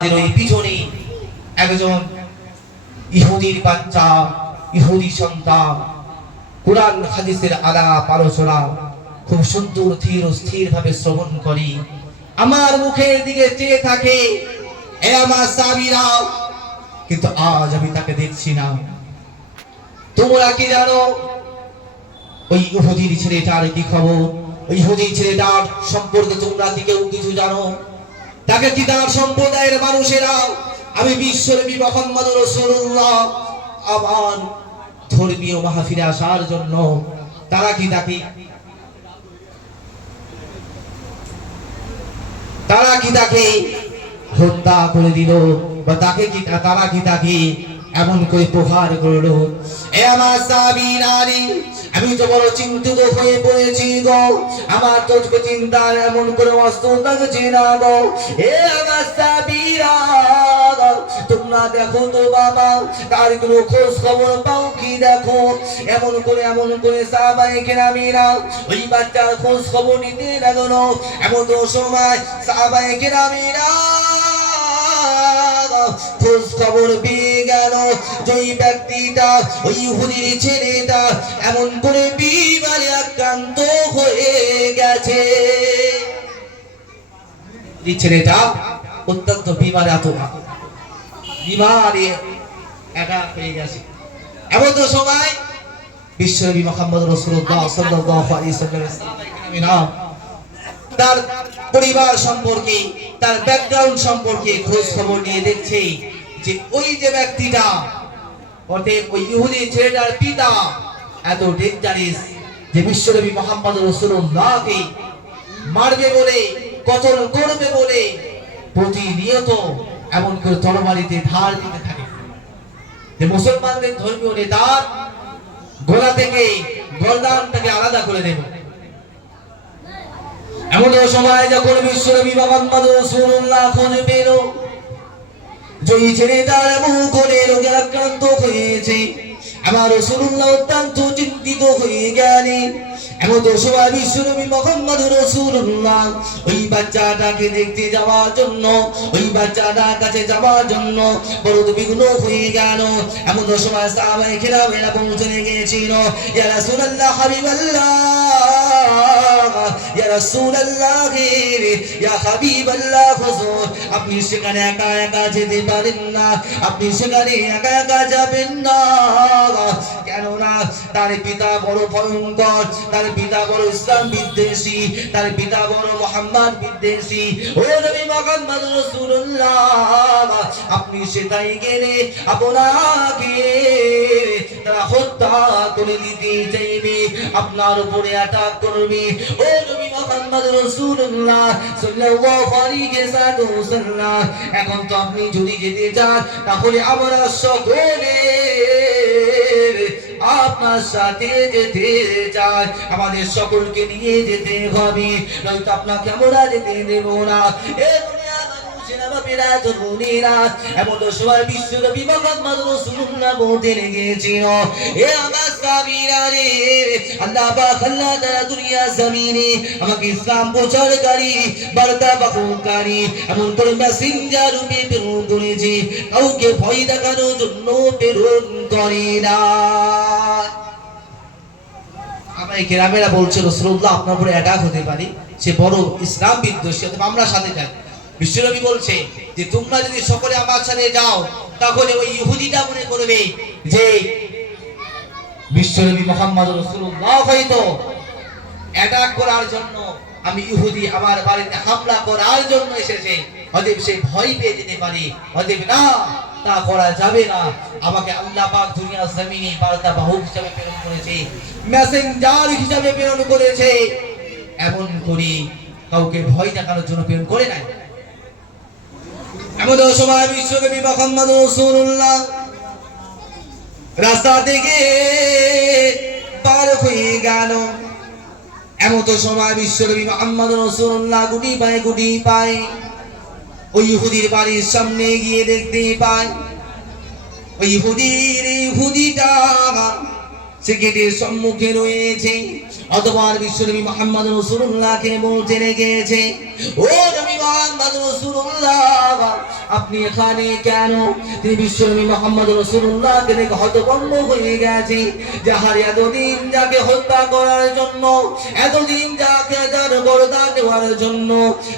ওই পিছনে একজন ইহুদির বাচ্চা, ইহুদি সন্তান কুরআন হাদিসের আলাপ আলোচনা খুব সুন্দর ধীর ও স্থির ভাবে শ্রবণ করি। আমার মুখের দিকে চেয়ে থাকে, এ আমার সাহাবীরা, কিন্তু আজ আমি তাকে দেখছি না। তোমরা কি জানো ওই ইহুদির ছেলেটার কি খবর? ওই ইহুদি ছেলেটার সম্পর্কে তোমরা কি কেউ কিছু জানো? তাকে কি তার সম্প্রদায়ের মানুষেরা, আমি বিশ্বনবী মুহাম্মদ রাসূলুল্লাহ আবার ধর্মীয় মাহফিলে আসার জন্য তারা কি তাকে হত্যা করে দিল, বা তারা কি তাকে এমন করে প্রহার করলো? এ আমার সাহাবীরা, আমি তো বড় চিন্তিত হয়ে পড়েছি গো। আমার তো চিন্তা এমন করে অস্ত্র লাগছে না গো। এ আমার সাহাবীরা, তোমরা দেখো তো বাবা, তার কোনো খোঁজ খবর পাও কি? দেখো এমন করে সাহাবায়ে কেরামেরা ওই বাচ্চার খোঁজ খবর নিতে লাগলো। এমন তো সময় সাহাবায়ে কেরামেরা খোঁজ খবর পেয়ে গেল যে ওই ব্যক্তিটা, ওই ইহুদির ছেলেটা এমন করে বিমারে আক্রান্ত হয়ে গেছে। এই ছেলেটা অত্যন্ত বিমারে একা হয়ে গেছে। এমন তো সময় বিশ্বনবী মুহাম্মদ রাসূলুল্লাহ সাল্লাল্লাহু আলাইহি ওয়াসাল্লাম তার পরিবার সম্পর্কে, তার ব্যাকগ্রাউন্ড সম্পর্কে খোঁজ খবর নিয়ে দেখছে যে ওই যে ব্যক্তিটা, অর্থাৎ ওই ইহুদি ছেলেটার পিতা এত ডেঞ্জারাস যে বিশ্বনবী মুহাম্মদ রাসূলুল্লাহকে মারবে বলে, কতল করবে বলে প্রতিনিয়ত এমন করে তরবারিতে ধার দিতে থাকে যে মুসলমানদের ধর্মীয় নেতার গলা থেকে গর্দানটাকে আলাদা করে দেবে। এমন সময় যখন বিশ্বনবী মুহাম্মদ রাসূলুল্লাহ খোঁজ পেল যে এই ছেলেটার এমন করে রোগে আক্রান্ত হয়েছে, আমার রাসূলুল্লাহ অত্যন্ত চিন্তিত হয়ে গেলেন। এমন সময় বিশ্বনবী মুহাম্মদ রাসূলুল্লাহ ওই বাচ্চাটাকে দেখতে যাওয়ার জন্য, ওই বাচ্চাটার কাছে যাওয়ার জন্য বড় বিঘ্ন হয়ে গেল। এমন সময় সাহাবায়ে কেরামেরা পৌঁছে গিয়েছিল, ইয়া রাসূলুল্লাহ, হাবিবাল্লাহ, ইয়া রাসূলুল্লাহ, ইয়া হাবিবাল্লাহ, হুজুর আপনি সেখানে একা একা যেতে পারেন না, আপনি সেখানে একা একা যাবেন না। কেননা তার পিতা বড় ভয়ঙ্কর, তার পিতা বড় ইসলাম বিদ্বেষী, তার পিতা বড় মুহাম্মদ বিদ্বেষী। ও নবী মুহাম্মদ রাসূলুল্লাহ, আপনি সেটাই গেলে আপনাকে তারা হত্যা করে দিতে চাইবে, আপনার উপরে অ্যাটাক করবে। ও নবী মুহাম্মদ রাসূলুল্লাহ সাল্লাল্লাহু আলাইহি ওয়াসাল্লাম, এখন তো আপনি যদি যেতে চান তাহলে আমরা সকলে আপনার সাথে যেতে চাই, আমাদের সকলকে নিয়ে যেতে হবে, নয়তো আপনাকে আমরা যেতে দেব না। এ দুনিয়ার মানুষেরা, বাপেরা, তরুণীরা, এমন সময় বিশ্বনবী মুহাম্মদ রাসূলুল্লাহ বলতে লেগেছিল, এ আমার সাহাবীরা রে, আল্লাহ পাক আল্লাহ তাআলা দুনিয়া জমিনে আমাকে ইসলাম প্রচারকারী, বার্তা বাহককারী, এমন করে মেসেঞ্জার রূপে প্রেরণ করেছে, কাউকে ভয় দেখানোর জন্য প্রেরণ করে না। আমার এই গ্রামেরা বলছে রাসূলুল্লাহ আপনার উপরে অ্যাটাক হতে পারে, সে বড় ইসলাম বিদ্বেষী, আমরা সাথে যাই। বিশ্বনবী বলছে যে তোমরা যদি সকলে আমার সাথে যাও তাহলে ওই ইহুদিটা মনে করবে যে বিশ্বনবী মুহাম্মদ রাসূলুল্লাহ হয়তো অ্যাটাক করার জন্য, আমি ইহুদি আমার বাড়িতে হামলা করার জন্য এসেছে, অতএব সে ভয় পেয়ে যেতে পারে। অতএব না, তা করা যাবে না। আমাকে আল্লাহ পাক দুনিয়া জমিনে বার্তা বাহক হিসেবে প্রেরণ করেছে, মেসেঞ্জার হিসেবে প্রেরণ করেছে, এমন করে কাউকে ভয় দেখানোর জন্য প্রেরণ করে নাই। এমন সময় বিশ্বনবী মুহাম্মদ রাসূলুল্লাহ রাস্তা থেকে পার হয়ে গেল। এমন সময় বিশ্বনবী মুহাম্মদ রাসূলুল্লাহ গুটি পায় ওই ইহুদির বাড়ির সামনে গিয়ে দেখতে পায় ওই ইহুদিটা সে গেটের সম্মুখে রয়েছে। অতঃপর বিশ্বনবী মুহাম্মদ রাসূলুল্লাহকে বলতে লেগেছে, ও নবী মুহাম্মদ রাসূলুল্লাহ, আপনি এখানে কেন? তিনি বিশ্বনবী মুহাম্মদ রাসূলুল্লাহকে দেখে হতভম্ব হয়ে গেছে। যাহার এতদিন যাকে হত্যা করার জন্য, এতদিন যাকে যার গর্দান দেওয়ার জন্য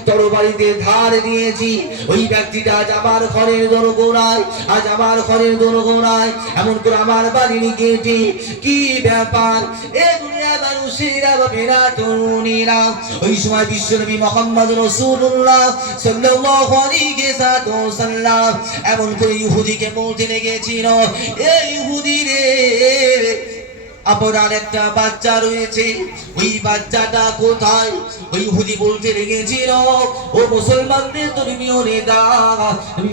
তরবারিতে ধার দিয়েছি, ওই ব্যক্তিটা আজ আমার ঘরের দোরগোড়ায়, আজ আমার ঘরের দোরগোড়ায় এমন করে আমার বাড়ি গেছে। কি ব্যাপার? এ দুনিয়ার মানুষেরা বাপেরা তরুণীরা ওই সময় বিশ্বনবী মুহাম্মদ রাসূলুল্লাহ সাল্লাল্লাহু আলাইহি ওয়াসাল্লাম এমন করে ইহুদিকে বলতে লেগেছিল, এই ইহুদি রে, আপনার একটা বাচ্চা রয়েছে, ওই বাচ্চাটা কোথায়? ওই ইহুদি বলতে লেগেছিল, ও মুসলমানদের ধর্মীয় নেতা